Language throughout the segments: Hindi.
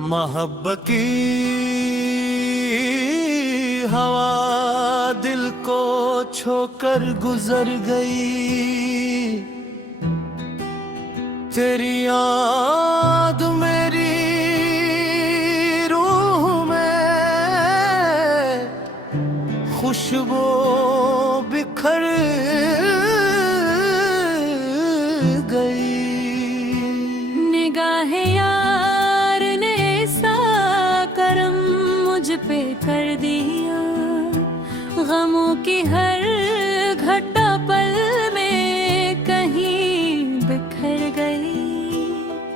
मोहब्बत की हवा दिल को छोकर गुजर गई, तेरी याद मेरी रूह में खुशबू बिखर गई। निगाहे यार ने ऐसा करम मुझ पे कर दिया, गमों की हर घटा पल में कहीं बिखर गई।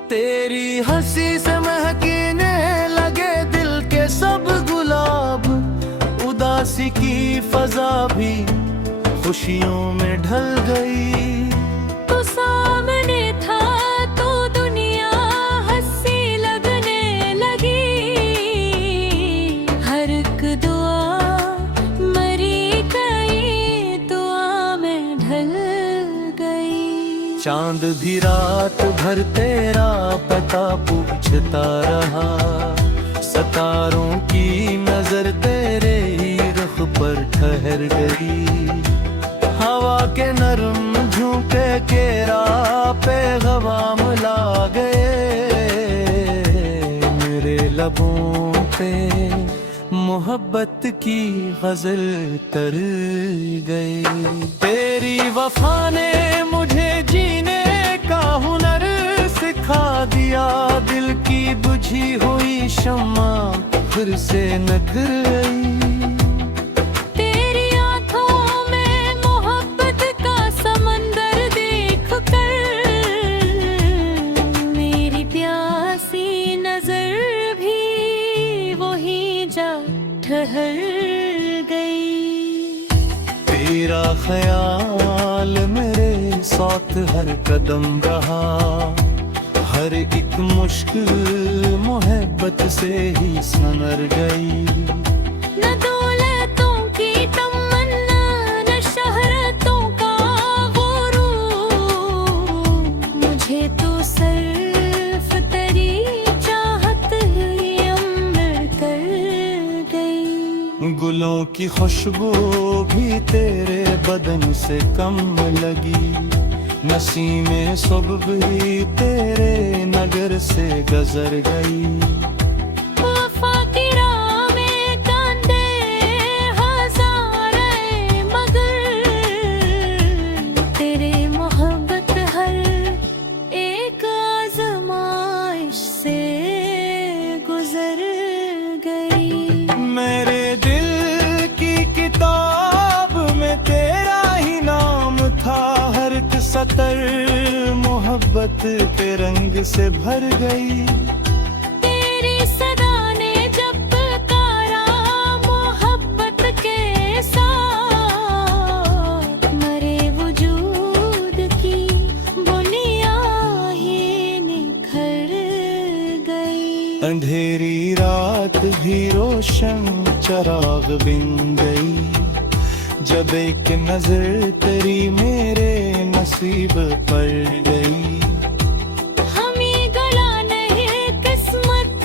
तेरी हंसी से महकने लगे दिल के सब गुलाब, उदासी की फजा भी खुशियों में ढल गई। तो सामने था तो दुनिया हंसी लगने लगी, हर एक दुआ मरी गई, दुआ में ढल गई। चांद भी रात भर तेरा पता पूछता रहा, सितारों की नजर तेरे ही रुख पर ठहर गई। हवा के नरम झोंके केरा पैगाम ला गए, मेरे लबों पे मोहब्बत की गजल तर गई। तेरी वफा ने मुझे जीने का हुनर सिखा दिया, दिल की बुझी हुई शम्मा फिर से निखर गई। तेरी आंखों में मोहब्बत का समंदर देख कर मेरी प्यासी नजर भी वही जा ठहर गई। तेरा ख्याल मेरे साथ हर कदम रहा, हर एक मुश्किल मोहब्बत से ही संवर गई। न दौलतों की तमन्ना, न शोहरतों का गुरूर, मुझे तो सिर्फ तेरी चाहत ही अमर कर गई। गुलों की खुशबू भी तेरे बदन से कम लगी, नसीमें सुबह भी तेरे नगर से गुजर गई। वफा की राह में कांधे हज़ारे मगर, तेरे मोहब्बत हर एक आज़माइश से गुजर गई। मेरे दिल की किताब में तेरा ही नाम था, हर एक सतर मोहब्बत के रंग से भर गई। तेरी सदा ने जब पुकारा मोहब्बत के साथ, मरे वजूद की बुनियाद ही निखर गई। अंधेरी रात भी रोशन चराग बिन गई, जब एक नजर तेरी मेरे नसीब पर गई। हमें गला नहीं किस्मत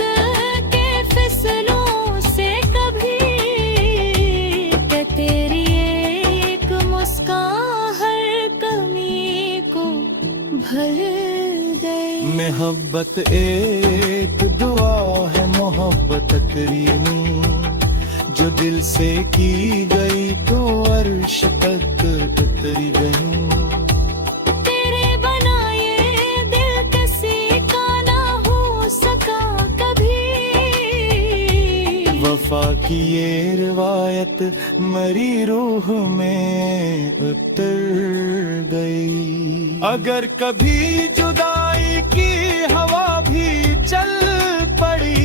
के फिसलों से कभी, कि तेरी एक मुस्कान हर कमी को भर गई। मोहब्बत एक दुआ है मोहब्बत करीमी, जो दिल से की गई तो अर्श तक उतरी गई। तेरे बनाए दिल किसी का ना हो सका कभी, वफा की ये रिवायत मरी रूह में उतर गई। अगर कभी जुदाई की हवा भी चल पड़ी,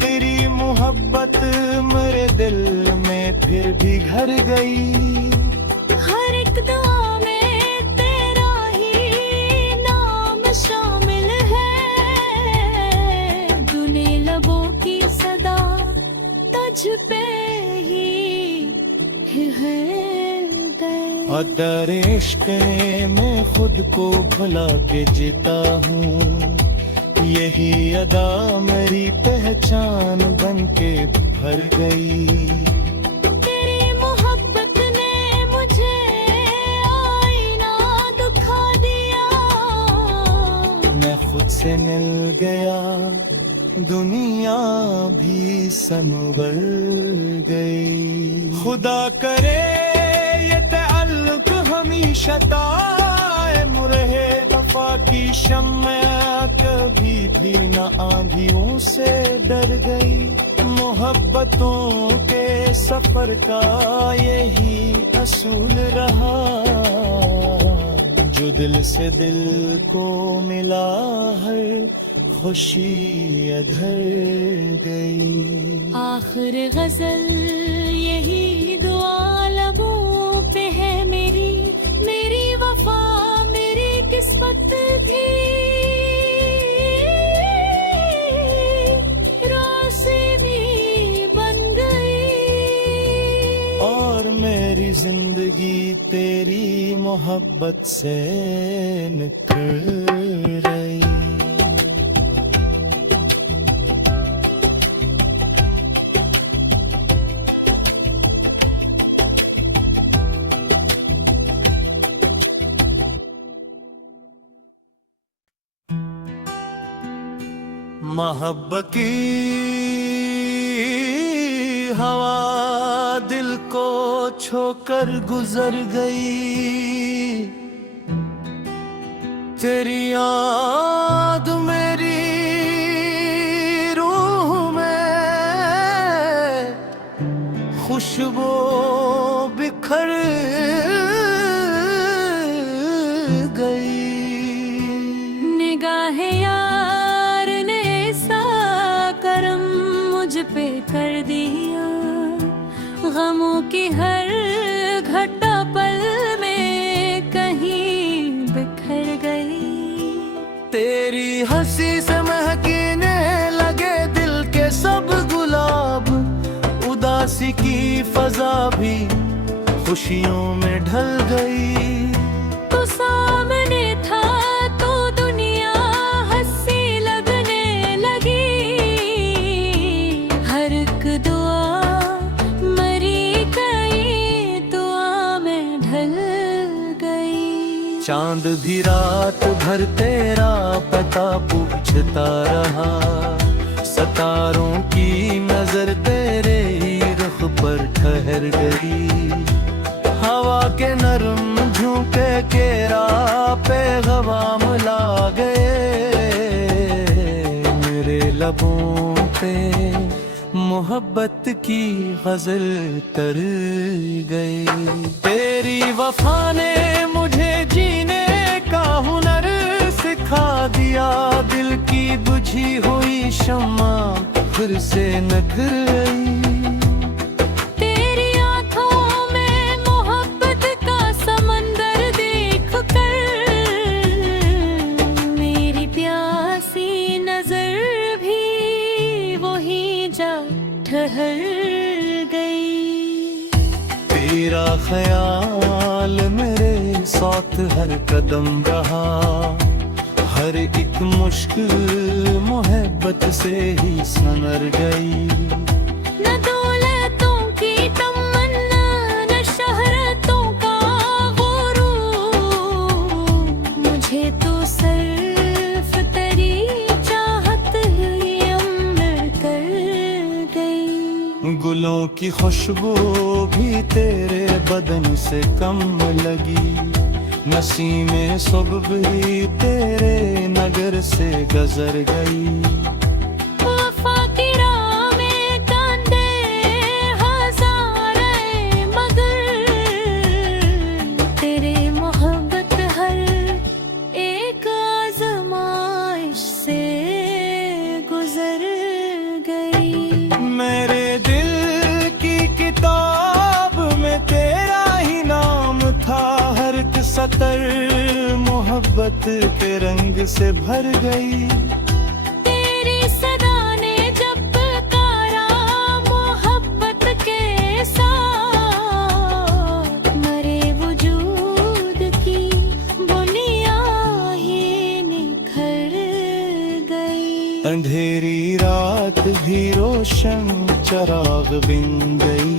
तेरी मोहब्बत मेरे दिल में फिर भी घर गई। हर एक दुआ में तेरा ही नाम शामिल है, दुने लबों की सदा तुझ पे ही है गए। और दर इश्क में खुद को भुला के जीता हूँ, यही अदा मेरी पहचान बन के भर गई। तेरी मोहब्बत ने मुझे आईना दिखा दिया। मैं खुद से मिल गया, दुनिया भी संवर गई। खुदा करे ये ताल्लुक हमेशा कायम रहे, वफा की शम्मा कभी भी न आंधियों से डर गई। मोहब्बतों के सफर का यही असूल रहा, जो दिल से दिल को मिला हर खुशी अधर गई। आखिर गजल यही दुआ लबों पे है मेरी, मेरी वफा मेरी किस्मत थी। रोशनी बन गई और मेरी जिंदगी तेरी मोहब्बत से निकल रही। मोहब्बत की हवा दिल को छोकर गुजर गई। तेरी याद मेरी रूह में खुशबू बिखर गई। निगाहे यार ने सा करम मुझ पे कर दिया। गमों की हर घटा पल में कहीं बिखर गई। तेरी हंसी से महकीने लगे दिल के सब गुलाब। उदासी की फजा भी खुशियों में ढल गई। तू सामने था तो दुनिया हंसी लगने लगी। हर एक दुआ मरी गई, दुआ में ढल गई। चांद भी रात भर तेरा पता पूछता रहा। सितारों की नजर तेरे ही रुख पर ठहर गई। हवा के नरम झोंके केरा पे गवाम ला गए। मेरे लबों पे मोहब्बत की गजल तर गई। तेरी वफा ने मुझे जीने का हुनर सिखा दिया। दिल की बुझी हुई शम्मा फिर से निखर गई। तेरी आंखों में मोहब्बत का समंदर देख कर मेरी प्यासी नजर भी वही जा ठहर गई। तेरा ख्याल मेरे साथ हर कदम रहा। हर एक मुश्किल मोहब्बत से ही संवर गई। न दौलतों की तमन्ना न शहरतों का गुरूर, मुझे तो सिर्फ तेरी चाहत ही अमर कर गई। गुलों की खुशबू भी तेरे बदन से कम लगी। नसीमे सुबह भी तेरे नगर से गुजर गई। वफा की राह में कांधे हज़ारे मगर तेरे मोहब्बत हर एक आज़माइश से गुजर गई। मेरे दिल की किताब में तेरा ही नाम था। हर एक सतर मोहब्बत के रंग से भर गई। तेरी सदा ने जब पुकारा मोहब्बत के साथ, मरे वजूद की बुनियाद ही निखर गई। अंधेरी रात भी रोशन चराग बिन गई,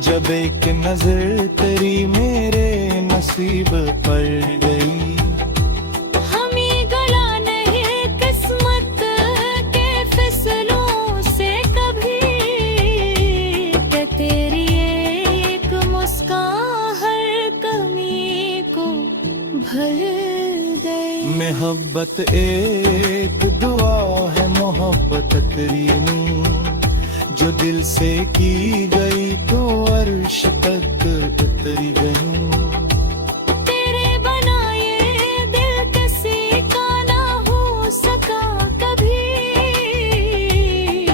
जब एक नजर तेरी मेरे नसीब पर गई। हमें गला नहीं किस्मत के फिसलों से कभी, कि तेरी एक मुस्कान हर कमी को भर गई। मोहब्बत एक दुआ है, मोहब्बत करीनी, जो दिल से की गई तो अर्श तक उतरी गई। तेरे बनाए दिल किसी का ना हो सका कभी,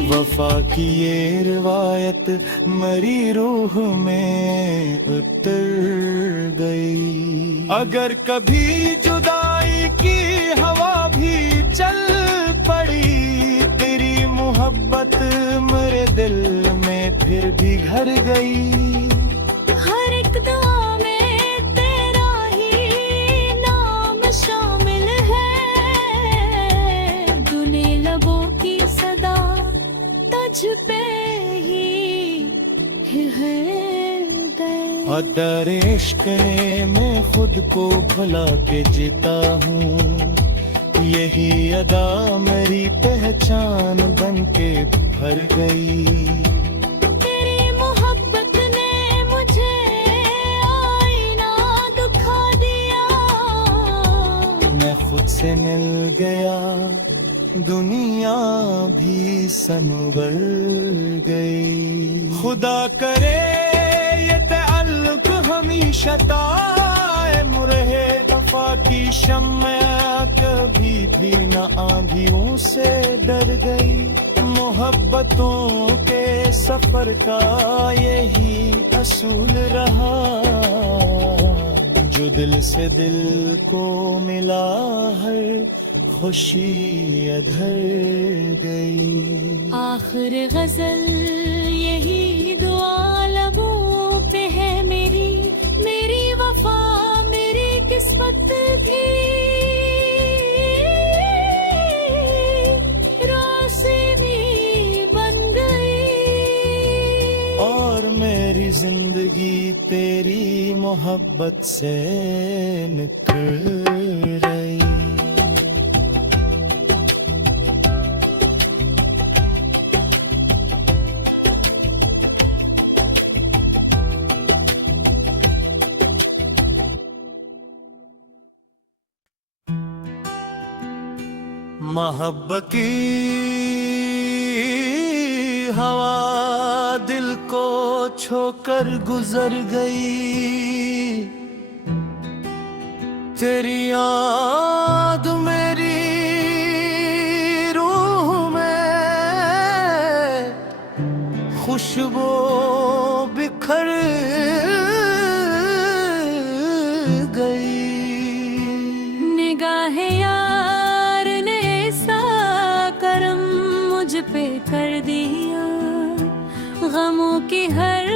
वफा की ये रिवायत मरी रूह में उतर गई। अगर कभी जुदाई की हवा भी चल पड़ी, तेरी मोहब्बत मेरे दिल में फिर भी घर गई। हर एक दुआ में तेरा ही नाम शामिल है, दुने लबों की सदा तुझ पे ही है गए। और दर इश्क ने मैं खुद को भुला के जीता हूँ, यही अदा मेरी पहचान बन के भर गई। तेरी मोहब्बत ने मुझे आईना दिखा दिया, मैं खुद से मिल गया, दुनिया भी संवर गई। खुदा करे ये ताल्लुक हमेशा कायम रहे, वफा की शम्मा कभी भी न आंधियों से डर गई। मोहब्बतों के सफर का यही असूल रहा, जो दिल से दिल को मिला हर खुशी अधर गई। आखिर गजल यही दुआ लबों पे है मेरी, मेरी वफा मेरी किस्मत थी, रोशनी बन गई। और मेरी जिंदगी तेरी मोहब्बत से निकल गई। मोहब्बत की हवा दिल को छोकर गुजर गई, तेरी याद मेरी रूह में खुशबू बिखर गई। निगाहे यार ने सा करम मुझ पे कर दिया, गमों की हर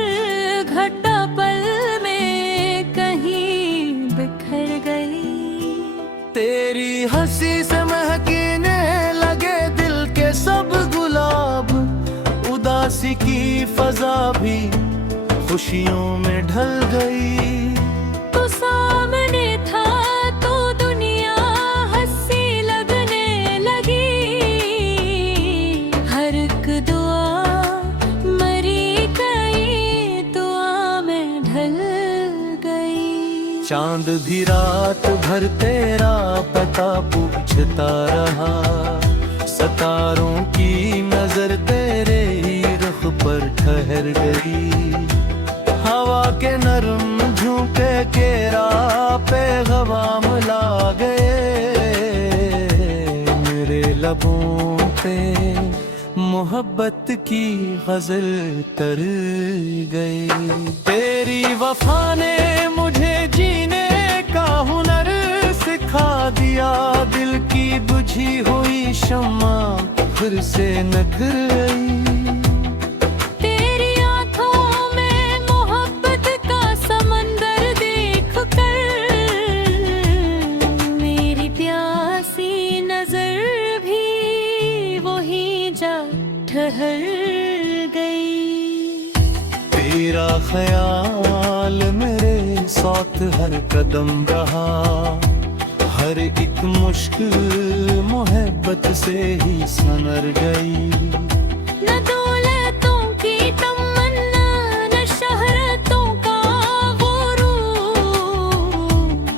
घटा पल में कहीं बिखर गई। तेरी हंसी से महकीने लगे दिल के सब गुलाब, उदासी की फजा भी खुशियों में ढल गई। तू सामने था तो दुनिया हंसी लगने लगी, हर एक दुआ मरी गई, दुआ में ढल गई। चांद भी रात भर तेरा पता पूछता रहा, सितारों की नजर तेरे ही रुख पर ठहर गई। हवा के नरम झोंके केरा पैगाम ला गए, मेरे लबों पे मोहब्बत की गजल तर गई। तेरी वफा ने मुझे जीने का हुनर सिखा दिया, दिल की बुझी हुई शम्मा फिर से निखर गई। तेरी आंखों में मोहब्बत का समंदर देख कर, मेरी प्यासी नजर भी ठहर गई। तेरा ख्याल मेरे साथ हर कदम रहा, हर एक मुश्किल मोहब्बत से ही संवर गई। न दौलतों की तमन्ना, न शहरतों का गुरूर,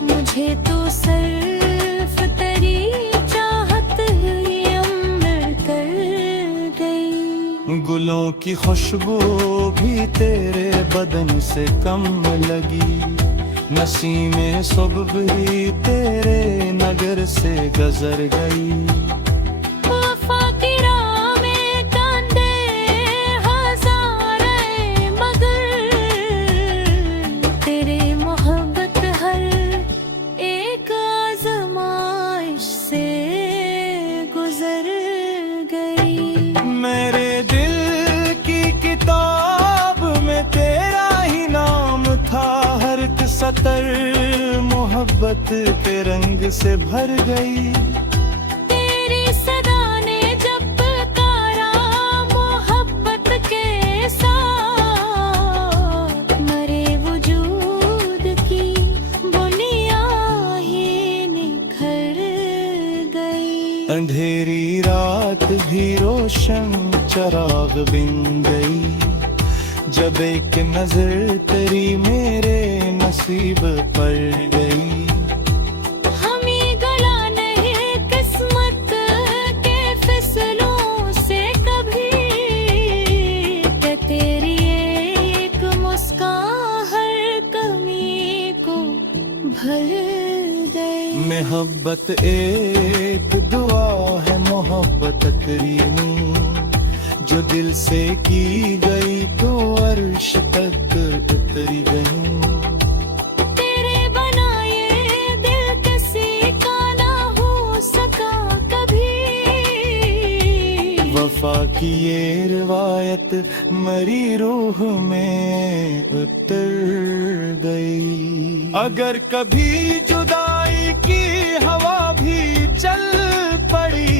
मुझे तो सिर्फ तेरी चाहत ही अमर कर गई। गुलों की खुशबू भी तेरे बदन से कम लगी, नसीमें सुबह भी तेरे नगर से गुजर गई। वफा की राह में कांधे हज़ारे मगर, तेरे मोहब्बत हर एक आज़माइश से गुजर गई। मेरे दिल की किताब में तेरा ही नाम था, हर एक सतर मोहब्बत के रंग से भर गई। तेरी सदा ने जब पुकारा मोहब्बत के साथ, मरे वजूद की बुनियाद ही निखर गई। अंधेरी रात भी रोशन चराग बिन गई, जब एक नजर तेरी मेरे नसीब पर गई। हमें गला नहीं किस्मत के फिसलों से कभी, कि तेरी एक मुस्कान हर कमी को भर गई। मोहब्बत एक दुआ है मोहब्बत करीमी, जो दिल से की गई तो अर्श तक उतरी गई। तेरे बनाए दिल किसी का ना हो सका कभी, वफा की ये रिवायत मरी रूह में उतर गई। अगर कभी जुदाई की हवा भी चल पड़ी,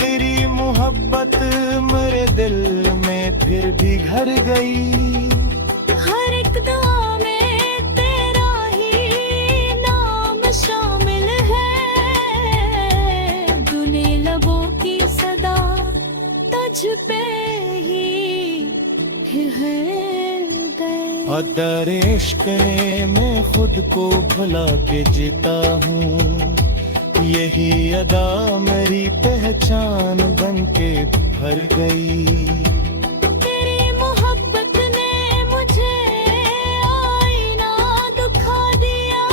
तेरी मोहब्बत मेरे दिल में फिर भी घर गई। हर एक दुआ में तेरा ही नाम शामिल है, दुने लबों की सदा तुझ पे ही ठहर गए। अदर इश्क में खुद को भुला के जीता हूँ, यही अदा मेरी पहचान बन के भर गई। तेरी मोहब्बत ने मुझे आईना दिखा दिया,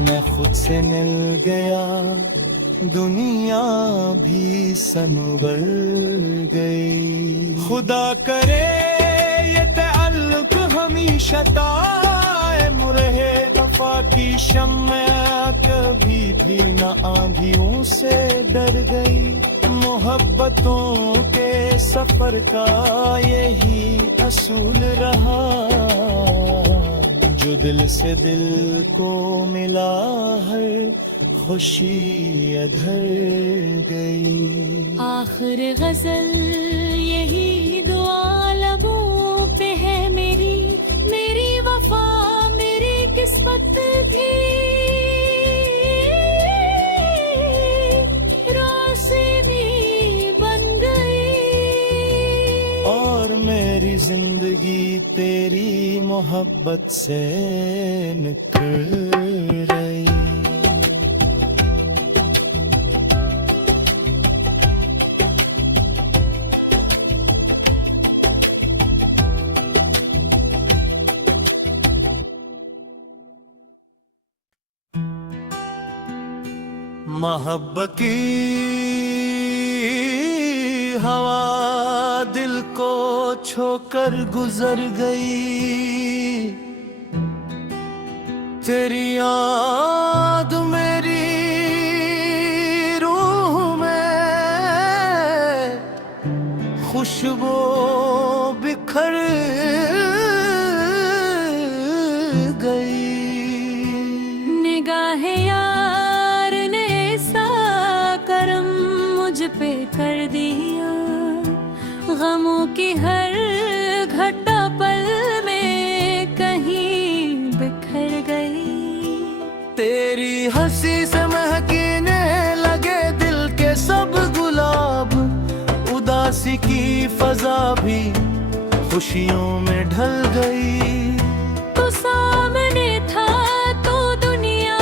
मैं खुद से मिल गया, दुनिया भी संवर गई। खुदा करे ये ताल्लुक हमेशा कायम रहे, वफा की शम्मा कभी भी न आंधियों से डर गई। मोहब्बतों के सफर का यही असूल रहा, जो दिल से दिल को मिला हर खुशी अधर गई। आखिर गजल यही दुआ लबों पे है मेरी, मेरी वफा मेरी किस्मत थी, रोशनी बन गई। और मेरी जिंदगी तेरी मोहब्बत से निकल गई। मोहब्बत की हवा दिल को छोकर गुजर गई, तेरी याद मेरी रूह में खुशबू बिखर गई। निगाहे यार ने ऐसा करम मुझ पे कर दिया, गमों की हर घटा पल में कहीं बिखर गई। तेरी हंसी से महकने लगे दिल के सब गुलाब, उदासी की फजा भी खुशियों में ढल गई। तो सामने था तो दुनिया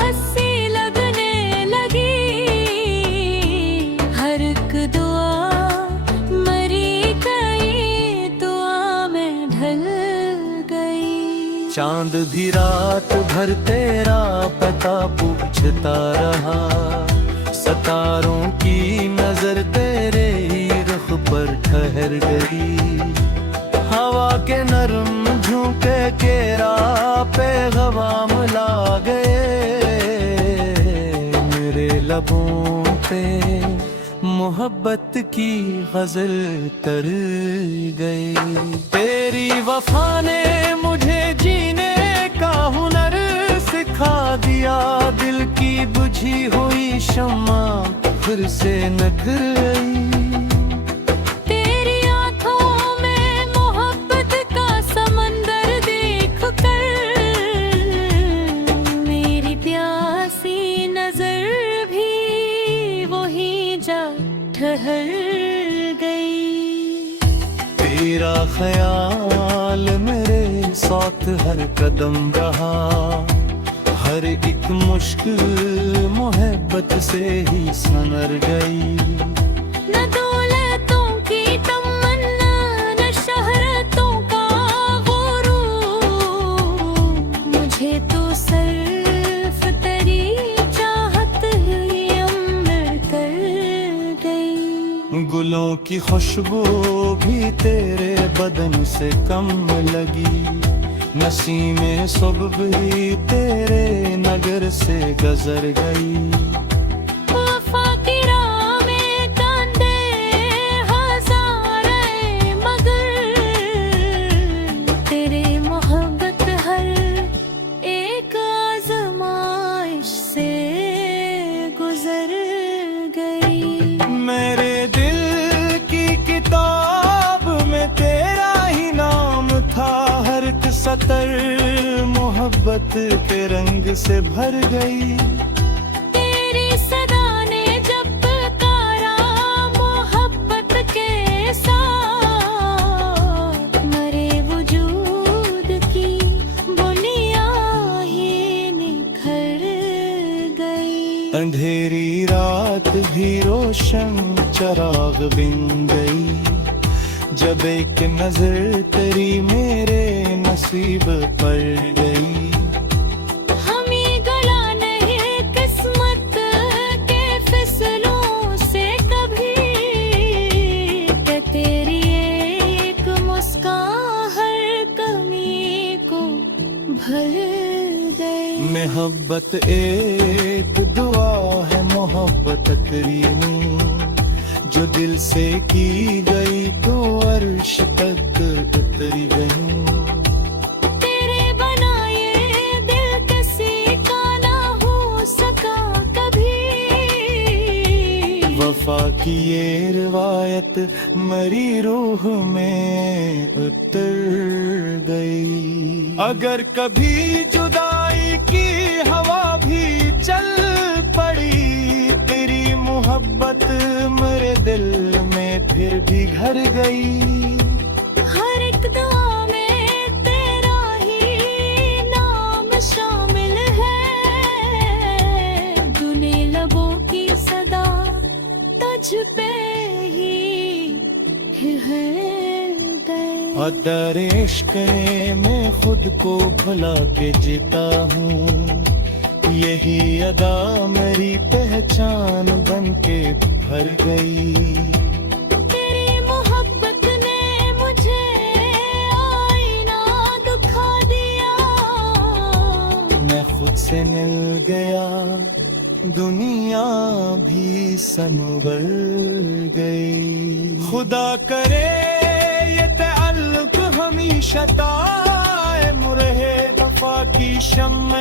हंसी लगने लगी, हर एक दुआ मरी गई, दुआ में ढल गई। चांद भी रात भर तेरा पता पूछता रहा, सितारों की नजर तेरे ही रुख पर ठहर गई। हवा के नरम झोंके केरा पैगाम ला गए, मेरे लबों पे मोहब्बत की गजल तर गई। तेरी वफा ने मुझे जीने का हुनर सिखा दिया, दिल की बुझी हुई शम्मा फिर से निखर गई। तेरी आंखों में मोहब्बत का समंदर देख कर मेरी प्यासी नजर भी वही जा ठहर गई। तेरा ख्याल मेरे साथ हर कदम रहा, हर एक मुश्किल मोहब्बत से ही सनर गई। न दौलतों की तमन्ना न शहरतों का गुरूर, मुझे तो सिर्फ तेरी चाहत ही अमर कर गई। गुलों की खुशबू भी तेरे बदन से कम लगी, नसीमें सुबह भी तेरे नगर से गुजर गई। वफा की राह में कांधे हज़ारे मगर, तेरे मोहब्बत हर एक आज़माइश से गुजर गई। मेरे दिल की किताब में तेरा ही नाम था, हर एक सतर मोहब्बत के रंग से भर गई। तेरी सदा ने जब पुकारा मोहब्बत के साथ, मरे वजूद की बुनियाद ही निखर गई। अंधेरी रात भी रोशन चिराग बिन गई, जब एक नजर तेरी मेरे नसीब पर गई। हमें गला नहीं किस्मत के फिसलों से कभी, कि तेरी एक मुस्कान हर कमी को भर गई। मोहब्बत एक दुआ है मोहब्बत करीनी, जो दिल से की गई तो अर्श तक उतरी गई। तेरे बनाए दिल किसी का ना हो सका कभी, वफा की ये रिवायत मरी रूह में उतर गई। अगर कभी जुदाई की हवा भी चल पड़ी, तेरी मोहब्बत मेरे दिल में फिर भी घर गई। हर एक दुआ में तेरा ही नाम शामिल है, दुने लबों की सदा तुझ पे ही है गए। और दर इश्क में खुद को भुला के जीता हूँ, यही अदा मेरी पहचान बन के भर गई। तेरी मोहब्बत ने मुझे आईना दिखा दिया, मैं खुद से मिल गया, दुनिया भी संवर गई। खुदा करे ये ताल्लुक हमेशा कायम रहे, वफा की शम्मा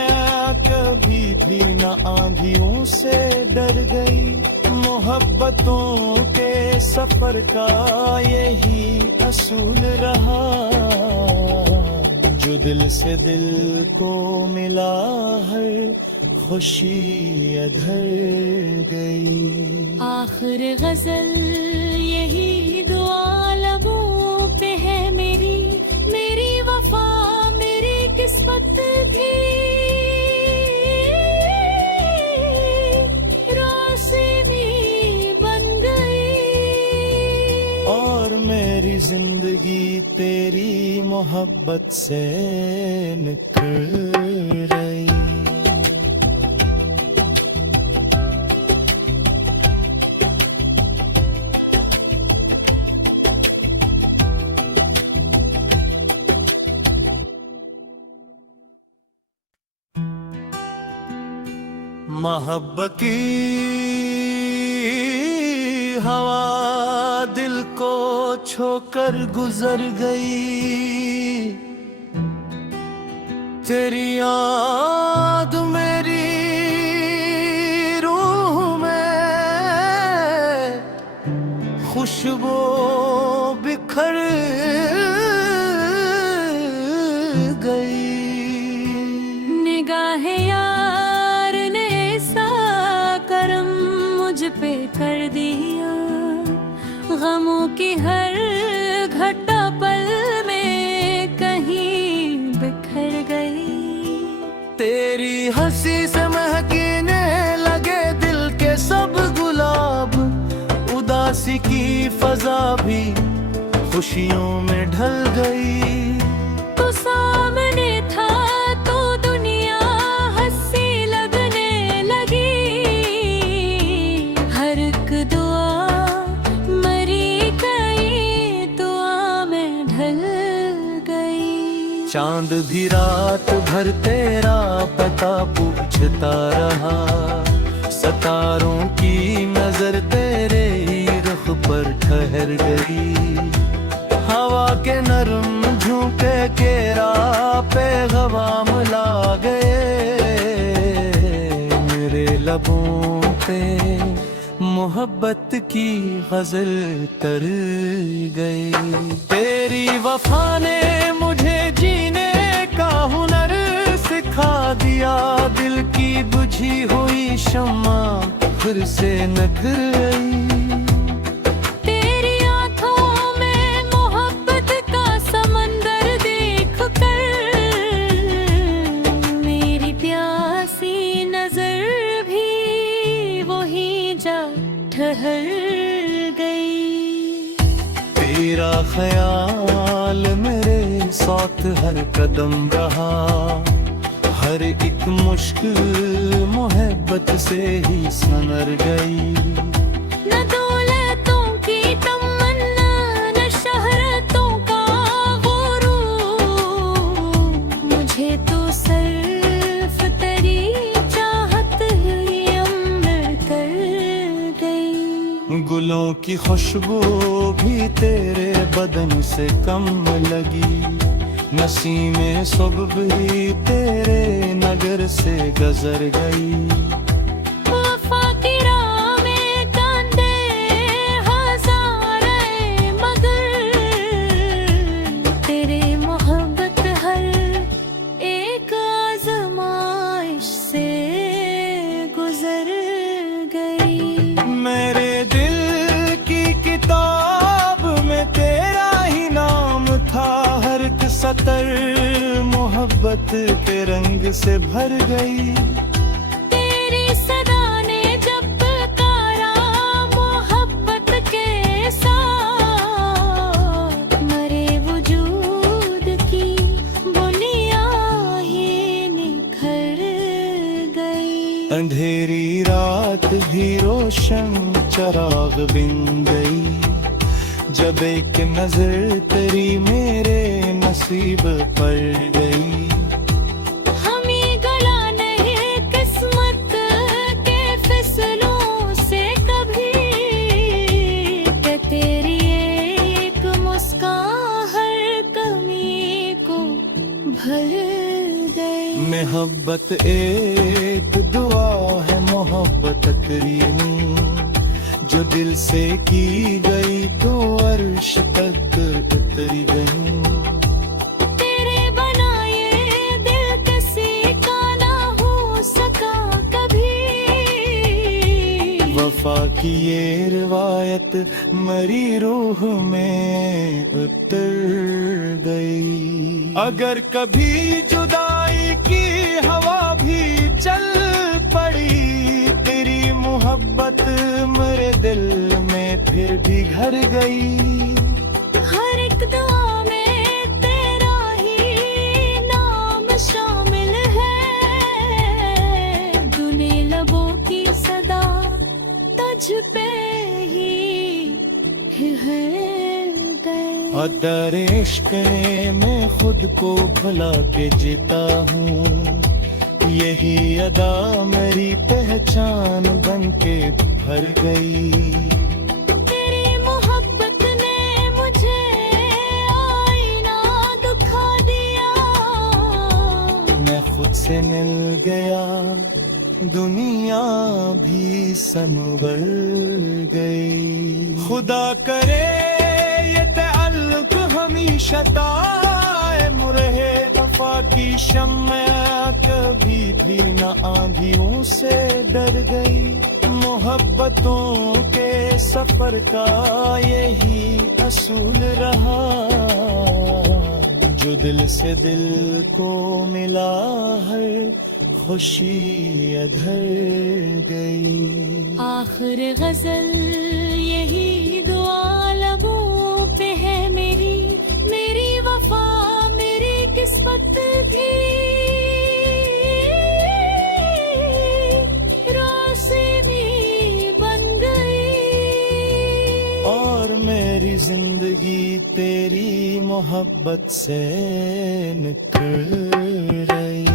कभी भी न आंधियों से डर गई। मोहब्बतों के सफर का यही असूल रहा, जो दिल से दिल को मिला हर खुशी अधर गई। आखिर गजल यही दुआ लबों पे है मेरी, मेरी वफा मेरी किस्मत थी, रोशनी बन गई। और मेरी जिंदगी तेरी मोहब्बत से निकल रही। मोहब्बत की हवा दिल को छोकर गुजर गई, तेरी याद मेरी रूह में खुशबू बिखर गई। निगाहे पे कर दिया, गमों की हर घटा पल में कहीं बिखर गई। तेरी हंसी से महकने लगे दिल के सब गुलाब, उदासी की फजा भी खुशियों में ढल गई। तो सामने था तो दुनिया हंसी लगने लगी, चांद भी रात भर तेरा पता पूछता रहा, सितारों की नजर तेरे रुख पर ठहर गई। हवा के नरम झोंके के राह पे गवाम ला गए, मेरे लबों पे मोहब्बत की गजल तर गई। तेरी वफा ने मुझे जीने का हुनर सिखा दिया, दिल की बुझी हुई शम्मा फिर से निखर गई। तेरी आंखों में मोहब्बत का समंदर देख कर मेरी प्यासी नजर भी वही जा ठहर गई। तेरा ख्याल मेरे साथ हर कदम रहा, हर एक मुश्किल मोहब्बत से ही संवर गई। न दौलतों की तमन्ना न शहरतों का गुरूर, मुझे तो सिर्फ तेरी चाहत ही अमर कर गई। गुलों की खुशबू भी तेरे बदन से कम लगी, नसीमें सुबह भी तेरे नगर से गुजर गई। वफा की राह में कांदे हज़ारे मगर, तेरे मोहब्बत हर एक आज़माइश से गुजर गई। मेरे दिल की किताब में तेरा ही नाम था, हर एक सतर मोहब्बत के रंग से भर गई। तेरी सदा ने जब पुकारा मोहब्बत के साथ, मरे वजूद की बुनियाद ही निखर गई। अंधेरी रात भी रोशन चराग बिन गई, जब एक नजर तेरी मेरे नसीब पर गई। हमें गला नहीं किस्मत के फिसलों से कभी, कि तेरी एक मुस्कान हर कमी को भर गई। मोहब्बत एक दुआ है मोहब्बत करीनी, जो दिल से की गई तो अर्श तक उतरी गई। तेरे बनाए दिल किसी का ना हो सका कभी। वफा की ये रिवायत मरी रूह में उतर गई। अगर कभी जुदाई की हवा भी चल पड़ी, तेरी मोहब्बत मेरे दिल में फिर भी घर गई। हर एक दुआ में तेरा ही नाम शामिल है। दुने लबों की सदा तुझ पे ही है गए। और दर इश्क ने मैं खुद को भुला के जीता हूँ। यही अदा मेरी पहचान बन के भर गई। तेरी मोहब्बत ने मुझे आईना दिखा दिया। मैं खुद से मिल गया, दुनिया भी संभल गई। खुदा करे ये तअल्लुक हमेशा कायम रहे। वफा की शम्मा कभी भी न आंधियों से डर गई। मोहब्बतों के सफर का यही असूल रहा। जो दिल से दिल को मिला हर खुशी अधर गई। आखिर गजल यही दुआ लबों पे है मेरी। मेरी वफा मेरी किस्मत थी। रोशनी बन गई। और मेरी जिंदगी तेरी मोहब्बत से निकल रही।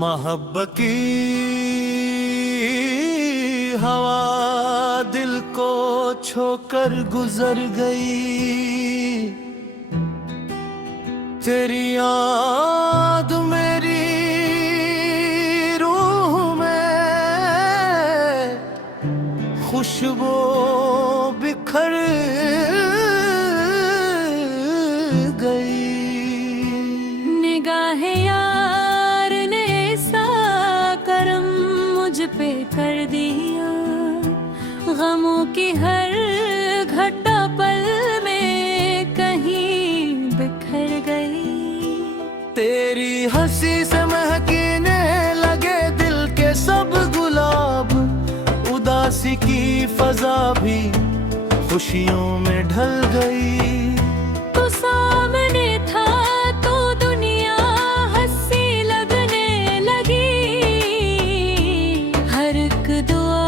मोहब्बत की हवा दिल को छोकर गुजर गई। तेरी याद मेरी रूह में खुशबू बिखर गई। निगाहे यार ने ऐसा करम मुझ पे कर दिया। गमों की हर घटा पल में कहीं बिखर गई। तेरी हंसी से महकने लगे दिल के सब गुलाब। उदासी की फजा भी खुशियों में ढल गई। तो सामने था तो दुनिया हंसी लगने लगी। हर एक दुआ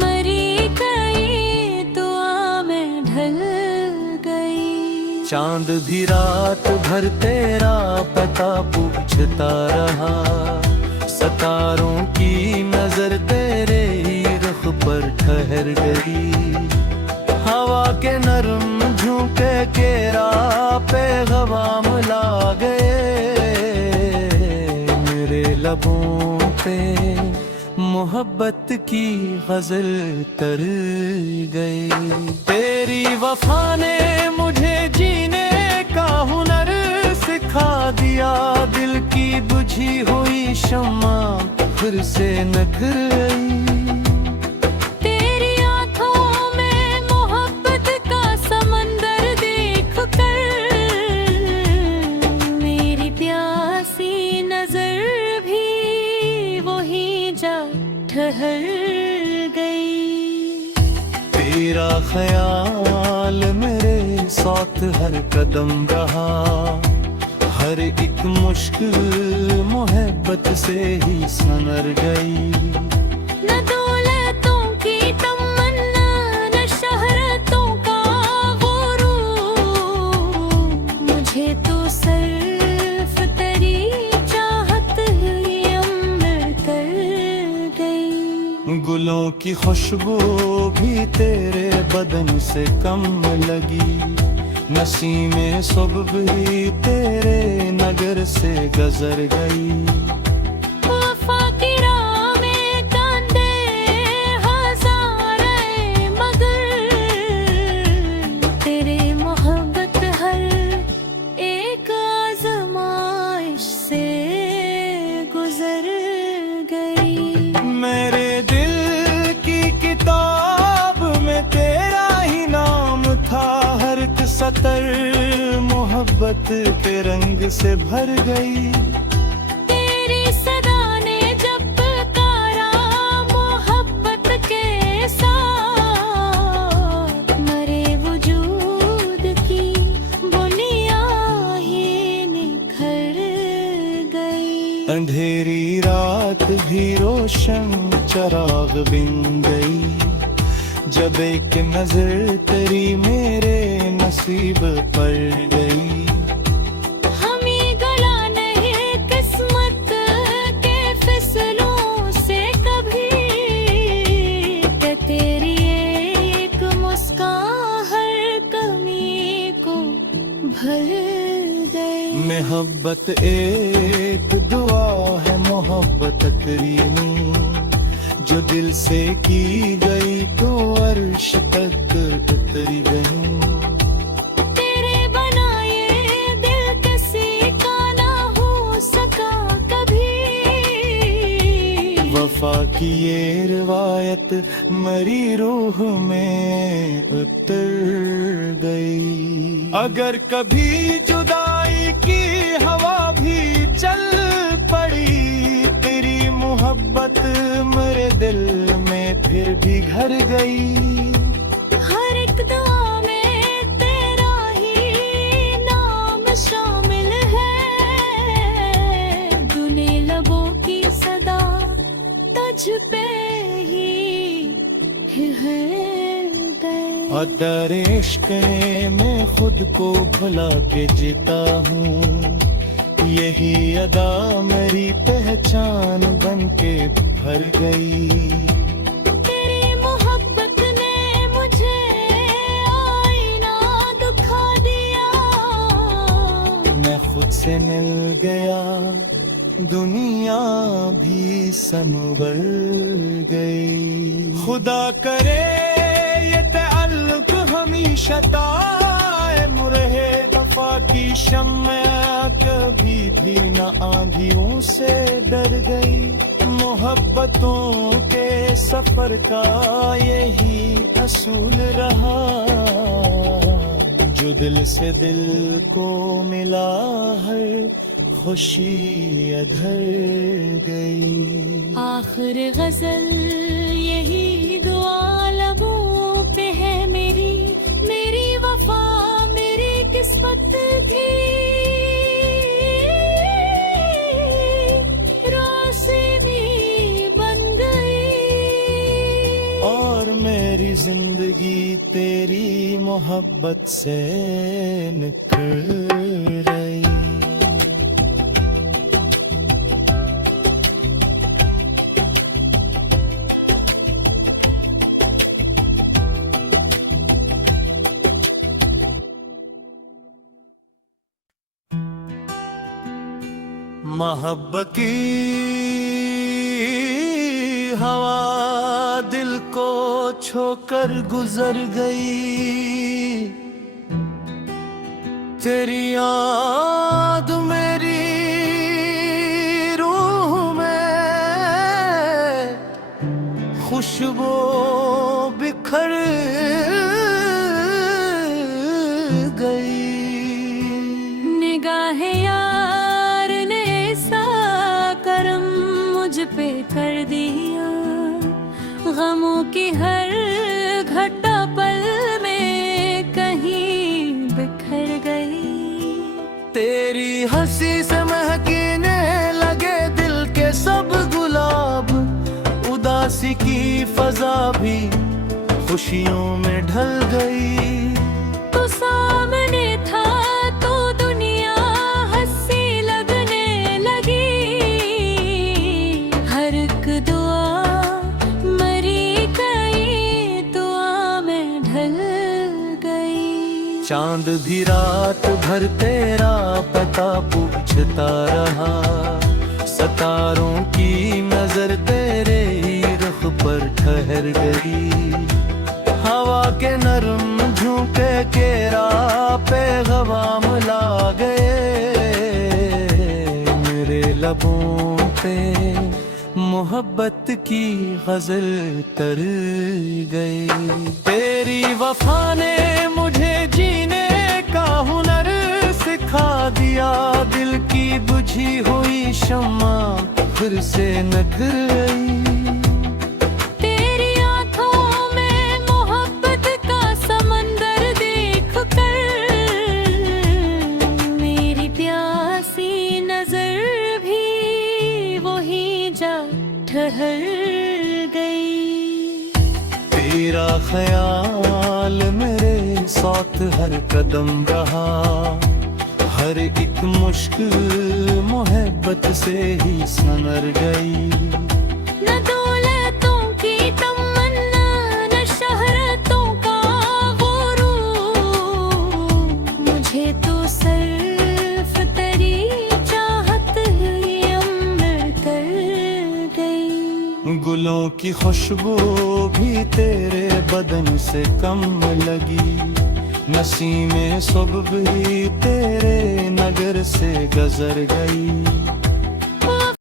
मरी गई, दुआ में ढल गई। चांद भी रात भर तेरा पता पूछता रहा। सितारों की नजर तेरे ही रुख पर ठहर गई। हवा के नरम झोंके के राह पे गवाम ला गए। मेरे लबों पे मोहब्बत की गजल तर गई। तेरी वफा ने मुझे जीने का हुनर सिखा दिया। दिल की बुझी हुई शम्मा फिर से निखर गई। तेरी आँखों में मोहब्बत का समंदर देख कर मेरी प्यासी नजर भी वही जा ठहर गई। तेरा ख्याल मेरे साथ हर कदम रहा। हर एक मुश्किल मोहब्बत से ही सनर गई। न दौलतों की तमन्ना न शहरतों का गुरूर। मुझे तो सिर्फ तेरी चाहत ही अमर कर गई। गुलों की खुशबू भी तेरे बदन से कम लगी, नसीमें सुबह भी तेरे नगर से गुजर गई। वफा की राह में कांधे हज़ारे मगर, तेरे मोहब्बत हर एक आज़माइश से गुजर गई। मेरे दिल की किताब में तेरा ही नाम था, हर एक सतर मोहब्बत के रंग से भर गई। तेरी सदा ने जब पुकारा मोहब्बत के साथ, मरे वजूद की बुनियाद ही निखर गई। अंधेरी रात भी रोशन चराग बिन गई, जब एक नजर तेरी मेरे नसीब पर गई। हमें गला नहीं किस्मत के फिसलों से कभी, कि तेरी एक मुस्कान हर कमी को भर गई। मोहब्बत एक दुआ है, मोहब्बत करीमी, जो दिल से की गई तो अर्श तक उतरी गई। तेरे बनाए दिल किसी का ना हो सका कभी, वफा की ये रिवायत मरी रूह में उतर गई। अगर कभी जुदाई की हवा भी चल पड़ी, तेरी मोहब्बत मेरे दिल में फिर भी घर गई। हर एक दुआ में तेरा ही नाम शामिल है, दुने लबों की सदा तुझ पे ही ठहर गए। और दर इश्क में खुद को भुला के जीता हूँ, यही अदा मेरी पहचान बन के भर गई। तेरी मोहब्बत ने मुझे आईना दिखा दिया, मैं खुद से मिल गया, दुनिया भी संवर गई। खुदा करे ये तअल्लुक हमेशा कायम रहे, वफा की शम्मा कभी भी न आंधियों से डर गई। मोहब्बतों के सफर का यही असूल रहा, जो दिल से दिल को मिला है खुशी अधर गई। आखिर गजल यही दुआ लबों पे है मेरी, मेरी वफा मेरी किस्मत थी, रोशनी बन गई। और मेरी जिंदगी तेरी मोहब्बत से निकल गई। मोहब्बत की हवा दिल को छोकर गुजर गई, तेरी याद मेरी रूह में खुशबू बिखर गई। निगाहे यार ने ऐसा करम मुझ पे कर दिया, गमों की हर घटा पल में कहीं बिखर गई। तेरी हंसी से महकीने लगे दिल के सब गुलाब, उदासी की फजा भी खुशियों में ढल गई। तो सामने था तो दुनिया हंसी लगने लगी, हर एक दुआ मरी कर चांद भी रात भर तेरा पता पूछता रहा, सितारों की नजर तेरे ही रुख पर ठहर गई। हवा के नरम झोंके केरा पैगाम ला गए, मेरे लबों पे मोहब्बत की गजल तर गई। तेरी वफा ने मुझे जीने का हुनर सिखा दिया, दिल की बुझी हुई शम्मा फिर से निखर गई। तेरी आंखों में मोहब्बत का समंदर देख कर मेरी प्यासी नजर भी वही जा ठहर गई। तेरा ख्याल मेरे साथ हर कदम रहा, हर एक मुश्किल मोहब्बत से ही संवर गई। न दौलतों की तमन्ना न शहरतों का गुरूर, मुझे तो सिर्फ तेरी चाहत ही अमर कर गई। गुलों की खुशबू भी तेरे बदन से कम लगी, नसीमें सुबह भी तेरे नगर से गुजर गई।